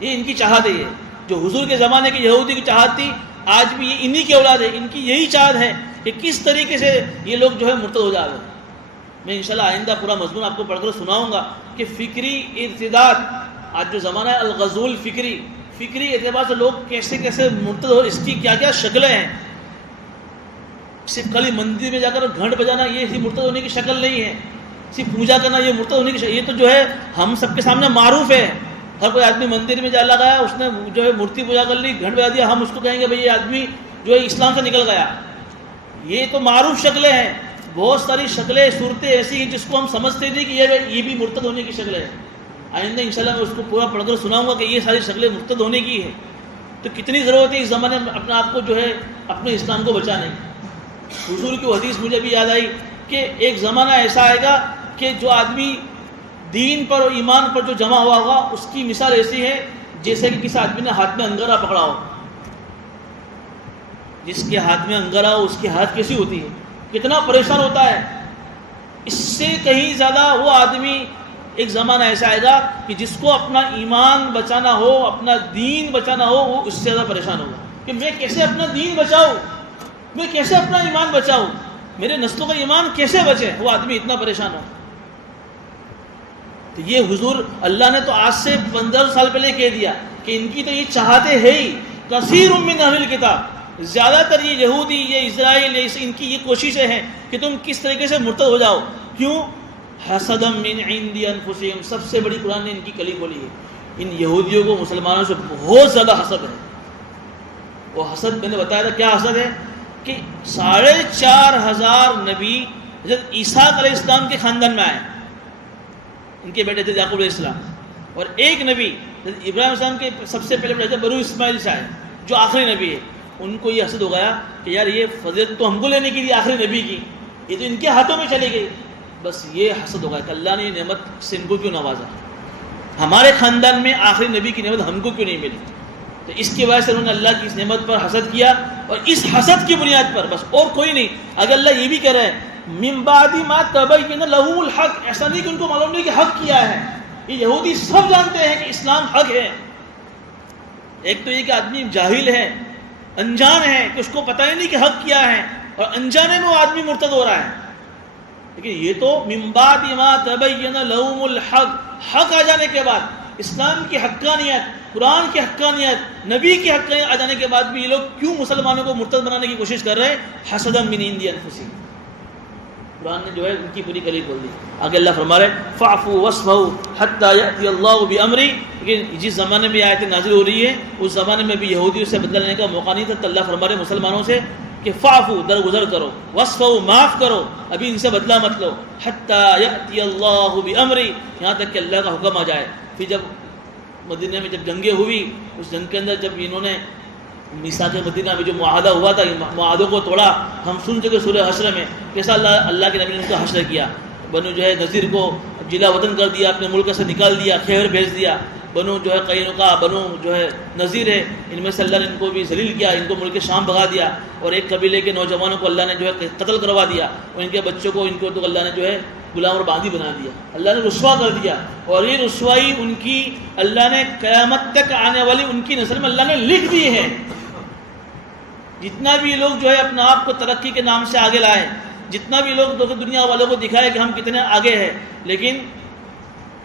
یہ ان کی چاہت ہے. یہ جو حضور کے زمانے کی یہودی کی چاہت تھی, آج بھی یہ انہی کی اولاد ہے. ان کی یہی چاہت ہے کہ کس طریقے سے یہ لوگ جو ہے مرتد ہو جائے. میں انشاءاللہ آئندہ پورا مضمون آپ کو پڑھ کر سناؤں گا کہ فکری ارتداد, آج جو زمانہ ہے الغزو فکری اعتبار سے لوگ کیسے کیسے مرتد ہو, اس کی کیا کیا شکلیں ہیں. صرف خالی مندر میں جا کر گھنٹ بجانا یہ مرتد ہونے کی شکل نہیں ہے. صرف پوجا کرنا یہ مرتد ہونے کی شکل, یہ تو جو ہے ہم سب کے سامنے معروف ہے. ہر کوئی آدمی مندر میں جا لگایا, اس نے جو ہے مورتی پوجا کر لی, گھنٹ بجا دیا, ہم اس کو کہیں گے بھئی یہ آدمی جو ہے اسلام سے نکل گیا. یہ تو معروف شکلیں ہیں. بہت ساری شکلیں, صورتیں ایسی ہیں جس کو ہم سمجھتے تھے کہ یہ بھی مرتد ہونے کی شکل ہے. آئندہ انشاءاللہ میں اس کو پورا پڑھ کر سناؤں گا کہ یہ ساری شکلیں مرتد ہونے کی ہے. تو کتنی ضرورت ہے اس زمانے میں اپنے آپ کو جو ہے اپنے اسلام کو بچانے کی. حضور کی حدیث مجھے بھی یاد آئی کہ ایک زمانہ ایسا آئے گا کہ جو آدمی دین پر اور ایمان پر جو جمع ہوا ہوگا اس کی مثال ایسی ہے جیسے کہ کسی آدمی نے ہاتھ میں انگارہ پکڑا ہو. جس کے ہاتھ میں انگارہ ہو اس کے ہاتھ کیسی ہوتی ہے, کتنا پریشان ہوتا ہے. اس سے کہیں زیادہ وہ آدمی, ایک زمانہ ایسا آئے گا کہ جس کو اپنا ایمان بچانا ہو, اپنا دین بچانا ہو, وہ اس سے زیادہ پریشان ہوگا کہ میں کیسے اپنا دین بچاؤں, میں کیسے اپنا ایمان بچاؤں, میرے نسلوں کا ایمان کیسے بچے. وہ آدمی اتنا پریشان ہو. تو یہ حضور اللہ نے تو آج سے 15 سال پہلے کہہ دیا کہ ان کی تو یہ چاہتے ہے ہی. کثیر من اہل الکتاب, زیادہ تر یہ یہودی, یہ اسرائیل, ان کی یہ کوششیں ہیں کہ تم کس طریقے سے مرتد ہو جاؤ. کیوں؟ حسدا من عند انفسہم, سب سے بڑی قرآن نے ان کی کلی کھولی ہے. ان یہودیوں کو مسلمانوں سے بہت زیادہ حسد ہے. وہ حسد میں نے بتایا تھا کیا حسد ہے کہ 4,500 نبی حضرت عیسیٰ علیہ السلام کے خاندان میں آئے. ان کے بیٹے تھے یعقوب علیہ السلام, اور ایک نبی حضرت ابراہیم علیہ السلام کے سب سے پہلے بیٹے بنو اسماعیل سے آئے جو آخری نبی ہے. ان کو یہ حسد ہو گیا کہ یار یہ فضیلت تو ہم کو لینے کی تھی آخری نبی کی, یہ تو ان کے ہاتھوں میں چلی گئی. بس یہ حسد ہو گیا کہ اللہ نے یہ نعمت سے ان کو کیوں نوازا, ہمارے خاندان میں آخری نبی کی نعمت ہم کو کیوں نہیں ملی. تو اس کی وجہ سے انہوں نے اللہ کی اس نعمت پر حسد کیا, اور اس حسد کی بنیاد پر, بس اور کوئی نہیں. اگر اللہ یہ بھی کہہ رہے ہیں من بعد ما تبین لہ الحق, ایسا نہیں کہ ان کو معلوم نہیں کہ حق کیا ہے. یہ یہودی سب جانتے ہیں کہ اسلام حق ہے. ایک تو یہ کہ آدمی جاہل ہے, انجان ہے, کہ اس کو پتہ ہی نہیں کہ حق کیا ہے, اور انجانے میں وہ آدمی مرتد ہو رہا ہے. لیکن یہ تو من بعد ما تبین لہم الحق, حق آ جانے کے بعد, اسلام کی حقانیت, قرآن کی حقانیت, نبی کی حقانیت آ جانے کے بعد بھی یہ لوگ کیوں مسلمانوں کو مرتد بنانے کی کوشش کر رہے ہیں؟ حسدا من عند انفسہم. قرآن نے جو ہے ان کی پوری کلی کھول دی. آگے اللہ فرما رہے فاعفوا واصفحوا حتی یأتی اللہ بامرہ. لیکن جس زمانے میں آیتیں نازل ہو رہی ہے اس زمانے میں بھی یہودیوں سے بدلہ لینے کا موقع نہیں تھا. تو اللہ فرما رہے مسلمانوں سے کہ فاعفوا, درگزر کرو, واصفحوا, معاف کرو, ابھی ان سے بدلہ مت لو, حتی یأتی اللہ بامرہ, یہاں تک کہ اللہ کا حکم آ جائے. پھر جب مدینہ میں جب جنگیں ہوئی, اس جنگ کے اندر جب انہوں نے میثاق مدینہ میں جو معاہدہ ہوا تھا, معاہدوں کو توڑا. ہم سن چکے سورہ حشر میں کیسا اللہ کے نبی نے ان کا حشر کیا. بنو جو ہے نذیر کو جلا وطن کر دیا, اپنے ملک سے نکال دیا, خیبر بھیج دیا. بنو جو ہے قینقاع, بنو جو ہے نذیر ہے, ان میں سے اللہ نے ان کو بھی ذلیل کیا, ان کو ملک شام بھگا دیا. اور ایک قبیلے کے نوجوانوں کو اللہ نے جو ہے قتل کروا دیا, اور ان کے بچوں کو, ان کو تو اللہ نے جو ہے غلام اور باندھی بنا دیا, اللہ نے رسوا کر دیا. اور یہ رسوائی ان کی اللہ نے قیامت تک آنے والی ان کی نسل میں اللہ نے لکھ دی ہے. جتنا بھی لوگ جو ہے اپنے آپ کو ترقی کے نام سے آگے لائے, جتنا بھی لوگ دنیا والوں کو دکھائے کہ ہم کتنے آگے ہیں, لیکن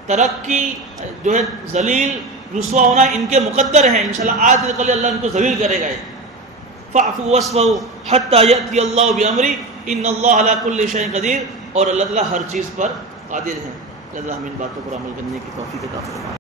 ترقی جو ہے ذلیل رسوا ہونا ان کے مقدر ہیں. انشاءاللہ آج سے کل اللہ ان کو ذلیل کرے گا. فاعفوا واصفحوا حتی یأتی اللہ بامرہ ان اللہ علی کل شیء قدیر, اور اللہ تعالیٰ ہر چیز پر قادر ہے. اللہ ہمیں ان باتوں پر عمل کرنے کی توفیق عطا فرمائے.